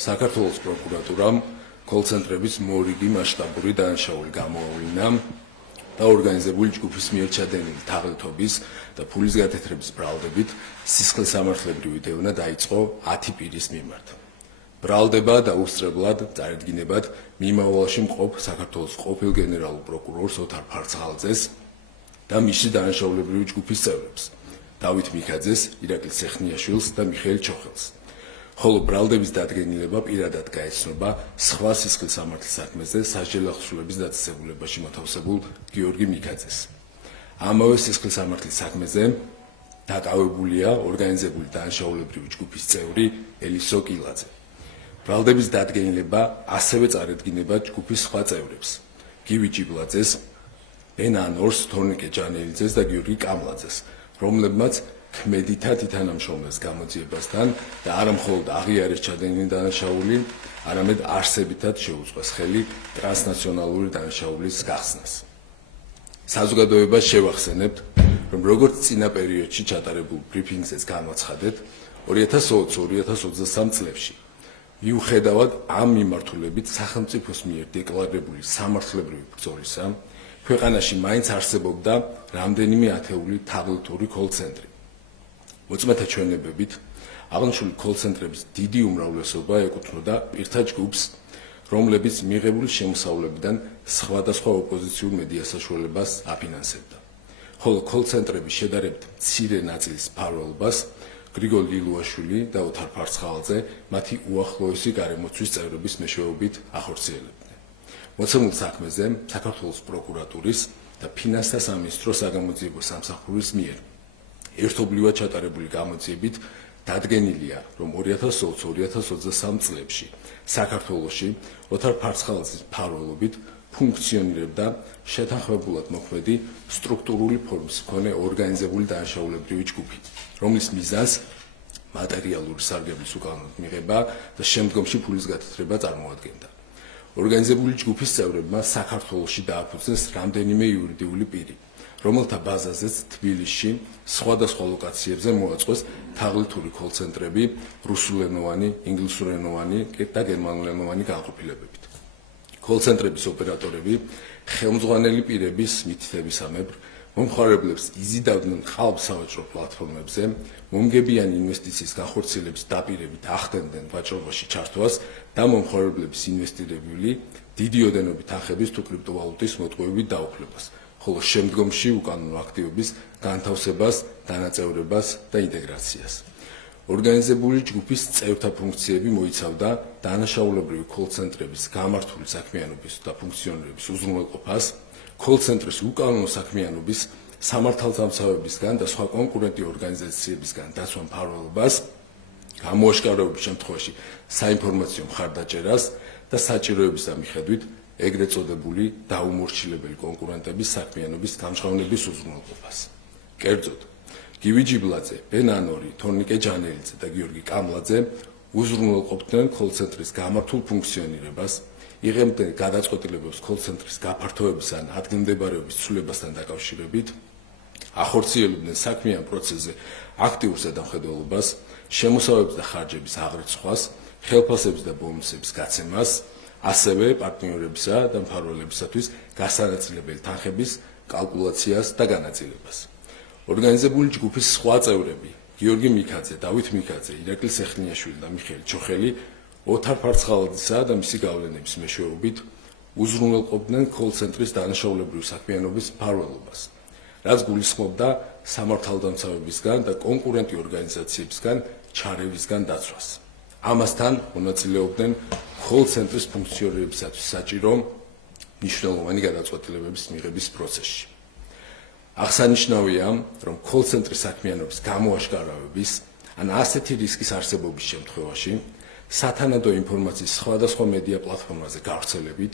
საქართველოს პროკურატურამ კოლცენტრების მორიგი მასშტაბური დანაშაული გამოავლინა და ორგანიზებული ჯგუფის მიერ ჩადენილი თაღლითობის და ფულის გათეთრების ბრალდებით სისხლისამართლებრივი დევნა დაიწყო 10 პირის მიმართ. ბრალდება დაუსწრებლად წარედგინებად მიმავალში მყოფ საქართველოს ყოფილ გენერალურ პროკურორს ოთარ ფარცხალაძეს და მისი დანაშაულებრივი ჯგუფის წევრებს დავით მიქაძეს, ირაკლი სეხნიაშვილს და მიხეილ ჩოხელს. ხოლო ბრალდების დადგენილება პირადად გაეცნობა სხვა სისხლისამართლის საქმეზე სასჯელი აღსრულების დაწესებულებაში მოთავსებულ გიორგი მიქაძეს. ამავე სისხლისამართლის საქმეზე დაკავებულია ორგანიზებული დანაშაულებრივი ჯგუფის წევრი ელისო კილაძე. ბრალდების დადგენილება ასევე წარედგინება ჯგუფის სხვა წევრებს გივი ჭიბლაძეს, ბენ ანორს, თორნიკე ჯანელიძეს და გიორგი კამლაძეს, რომლებმაც ქმედითად ითანამშრომლეს გამოძიებასთან და არა მხოლოდ აღიარეს ჩადენილი დანაშაული, არამედ არსებითად შეუწყეს ხელი ტრანსნაციონალური დანაშაულის გახსნას. საზოგადოებას შევახსენებთ, რომ როგორც წინა პერიოდში ჩატარებულ ბრიფინგზეც განვაცხადეთ, 2020-2023 წლებში მიუხედავად ამ მიმართულებით სახელმწიფოს მიერ დეკლარირებული სამართლებრივი ბრძოლისა, ქვეყანაში მაინც არსებობდა რამდენიმე ათეული თაღლითური კოლცენტრი. მოწმეთა ჩვენებებით, აღნიშნული კოლცენტრების დიდი უმრავლესობა ეკუთვნოდა პირთა ჯგუფს, რომლებიც მიღებული შემოსავლებიდან სხვადასხვა ოპოზიციურ მედია საშუალებას აფინანსებდა. ხოლო კოლცენტრების შედარებით მცირე ნაწილის მფარველობას გრიგოლ ლილუაშვილი და ოთარ ფარცხალაძე მათი უახლოესი გარემოცვის წევრების მეშვეობით ახორციელებდნენ. მოცემულ საქმეზე საქართველოს პროკურატურის და ფინანსთა სამინისტროს საგამოძიებო სამსახურის მიერ ერთობლივად ჩატარებული გამოძიებით დადგენილია, რომ 2020-2023 წლებში საქართველოში ოთარ ფარცხალაძის მფარველობით ფუნქციონირებდა შეთანხმებულად მოქმედი სტრუქტურული ფორმის მქონე ორგანიზებული დანაშაულებრივი ჯგუფი, რომლის მიზანს მატერიალური სარგებლის უკანონოდ მიღება და შემდგომში ფულის გათეთრება წარმოადგენდა. ორგანიზებული ჯგუფის წევრებმა საქართველოში დააფუძნეს რამდენიმე იურიდიული პირი, რომელთა ბაზაზეც თბილისში სხვადასხვა ლოკაციებზე მოაწყვეს თაღლითური კოლცენტრები რუსულენოვანი, ინგლისურენოვანი და გერმანულენოვანი განყოფილებებით. კოლცენტრების ოპერატორები ხელმძღვანელი პირების მითითებისამებრ მომხმარებლებს იზიდავდნენ ყალბ სავაჭრო პლატფორმებზე, მომგებიანი ინვესტიციის განხორციელების დაპირებით ახდენდნენ ვაჭრობაში ჩართვას და მომხმარებლების ინვესტირებული დიდი ოდენობით თანხების თუ კრიპტოვალუტის მოტყუებით დაუფლებას, ხოლო შემდგომში უკანონო აქტივობის განთავსებას, დანაწევრებას და ინტეგრაციას. ორგანიზებული ჯგუფის წევრთა ფუნქციები მოიცავდა დანაშაულებრივი კოლცენტრების გამართული საქმიანობის და ფუნქციონირების უზრუნველყოფას, კოლცენტრის უკანონო საქმიანობის სამართალდამცავებისგან და სხვა კონკურენტი ორგანიზაციებისგან დაცვა მფარველობას, გამოაშკარავების შემთხვევაში საინფორმაციო მხარდაჭერას და საჭიროებისა მიხედვით ეგრეთ წოდებული დაუმორჩილებელი კონკურენტების საქმიანობის გამჟღავნების უზრუნველყოფას. კერძოდ, გივი ჭიბლაძე, ბენ ანორი, თორნიკე ჯანელიძე და გიორგი კამლაძე უზრუნველყოფდნენ კოლცენტრის გამართულ ფუნქციონირებას, იღებდნენ გადაწყვეტილებებს კოლცენტრის გაფართოების ან ადგილმდებარეობის ცვლილებასთან დაკავშირებით, ახორციელებდნენ საქმიან პროცესზე აქტიურ ზედამხედველობას, შემოსავების და ხარჯების აღრიცხვას, ხელფასების და ბონუსების გაცემას, ასევე პარტნიორებისა და მფარველებისათვის გასანაწილებელი თანხების კალკულაციას და განაწილებას. ორგანიზებული ჯგუფის სხვა წევრები გიორგი მიქაძე, დავით მიქაძე, ირაკლი სეხნიაშვილი და მიხეილ ჩოხელი ოთარ ფარცხალაძისა და მისი გავლენების მეშვეობით უზრუნველყოფდნენ კოლცენტრის დანაშაულებრივი საქმიანობის მფარველობას, რაც გულისხმობდა სამართალდამცავებისგან და კონკურენტი ორგანიზაციებისგან ჩარევისგან დაცვას. ამასთან მონაწილეობდნენ კოლცენტრის ფუნქციონირებისათვის საჭირო მნიშვნელოვანი გადაწყვეტილებების მიღების პროცესში. აღსანიშნავია, რომ კოლცენტრის საქმიანობის გამოაშკარავების ან ასეთი რისკის არსებობის შემთხვევაში სათანადო ინფორმაციის სხვადასხვა მედია პლატფორმაზე გავრცელებით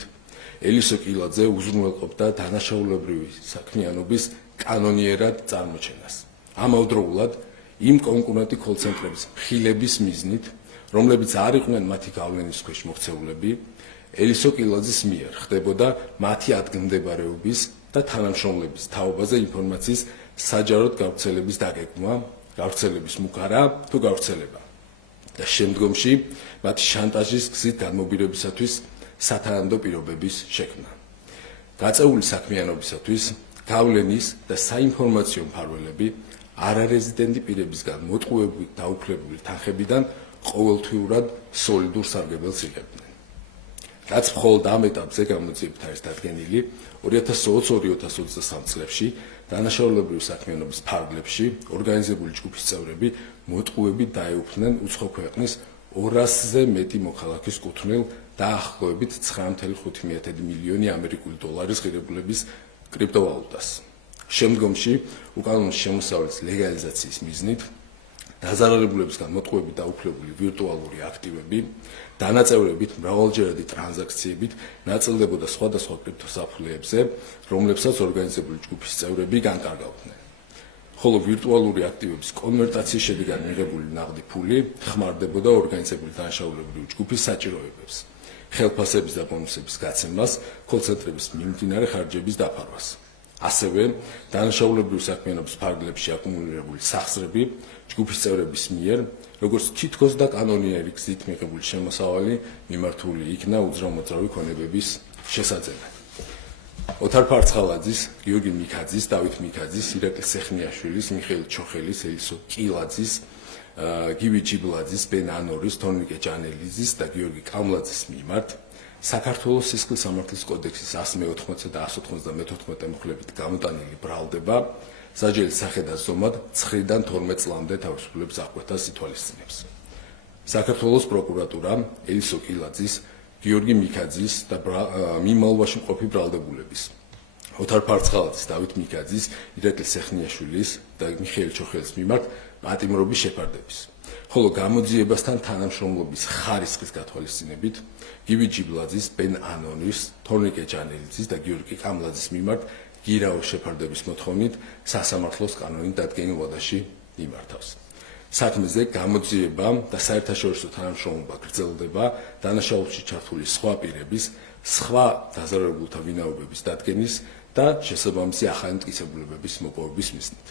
ელისო კილაძე უზრუნველყოფდა დანაშაულებრივი საქმიანობის კანონიერად წარმოჩენას. ამავდროულად იმ კონკურენტი კოლცენტრების მხილების მიზნით, რომლებიც არ იყვნენ მათი გავლენის ქვეშ მოქცეულები, ელისო კილაძის მიერ ხდებოდა მათი ადგილმდებარეობის და თანამშრომლების თაობაზე ინფორმაციის საჯაროდ გავრცელების დაგეგმვა, გავრცელების მუქარა თუ გავრცელება. და შემდგომში მათი შანტაჟის გზით განმობირებისათვის სათანადო პირობების შექმნა. გაწეული საქმიანობისათვის გავლენის და საინფორმაციო მფარველები არარეზიდენტი პირებისგან მოტყუებული დაუფლებული თანხებიდან ყოველთვიურად სოლიდურ სარგებელს იღებდნენ. რაც მხოლოდ ამ ეტაპზე გამოძიებით არის დადგენილი 2022-2023 წლებში დანაშაულებრივი საქმიანობის ფარგლებში ორგანიზებული ჯგუფის წევრები მოტყუებით დაეუფლნენ უცხო ქვეყნის 200-ზე მეტი მოქალაქის კუთვნილ დაახლოებით 9.5 მილიონი ამერიკული დოლარის ღირებულების კრიპტოვალუტას. შემდგომში უკანონო შემოსავალის ლეგალიზაციის მიზნით დაზარალებულებისგან მოტყუებით დაუფლებული ვირტუალური აქტივები დანაწევრებით მრავალჯერადი ტრანზაქციებით ნაწილდებოდა სხვადასხვა კრიპტოსაფრთხეებზე, რომლებსაც ორგანიზებული ჯგუფის წევრები განკარგავდნენ. ხოლო ვირტუალური აქტივების კონვერტაციის შედეგად მიღებული ნაღდი ფული ხმარდებოდა ორგანიზებული დანაშაულებრივი ჯგუფის საჭიროებებს, ხელფასების და ბონუსების გაცემას, კოლცენტრების მიმდინარე ხარჯების დაფარვას. ასევე დანაშაულებრივი საქმიანობის ფარგლებში აკუმულირებული სახსრები ჯგუფის წევრების მიერ, როგორც თითქოს და კანონიერი გზით მიღებული შემოსავალი მიმართული იქნა უძრავ-მოძრავი ქონებების შესაძენად. ოთარ ფარცხალაძის, გიორგი მიქაძის, დავით მიქაძის, ირაკლი სეხნიაშვილის, მიხეილ ჩოხელის, ელისო კილაძის, გივი ჯიბლაძის, ბენ ანორის, თორნიკე ჯანელიძის და გიორგი კამლაძის მიმართ საქართველოს სისხლის სამართლის კოდექსის 180 და 194 მუხლებით გამოტანილი ბრალდება საჯელის სახე და ზომად 9-დან 12 წლამდე თავისუფლების აღკვეთას ითვალისწინებს. საქართველოს პროკურატურა ელისო კილაძის, გიორგი მიქაძის და მიმალვაში მყოფი ბრალდებულების, ოთარ ფარცხალაძის, დავით მიქაძის, ირაკლი სეხნიაშვილის და მიხეილ ჩოხელის მიმართ პატიმრობის შეფარდების. ხოლო გამოძიებასთან თანამშრომლობის ხარისხის გათვალისწინებით გივი ჯიბლაძის, ბენ ანონის, თორნიკე ჯანელიძის და გიორგი კამლაძის მიმართ გირაოს შეფარდების მოთხოვნით სასამართლოს კანონით დადგენილ ვადაში იმართავს. საქმეზე გამოძიება და საერთაშორისო თანამშრომლობა გრძელდება დანაშაულში ჩართული სხვა პირების, სხვა დაზარალებულთა ვინაობების დადგენის და შესაბამისი ახალი მტკიცებულებების მოპოვების მიზნით.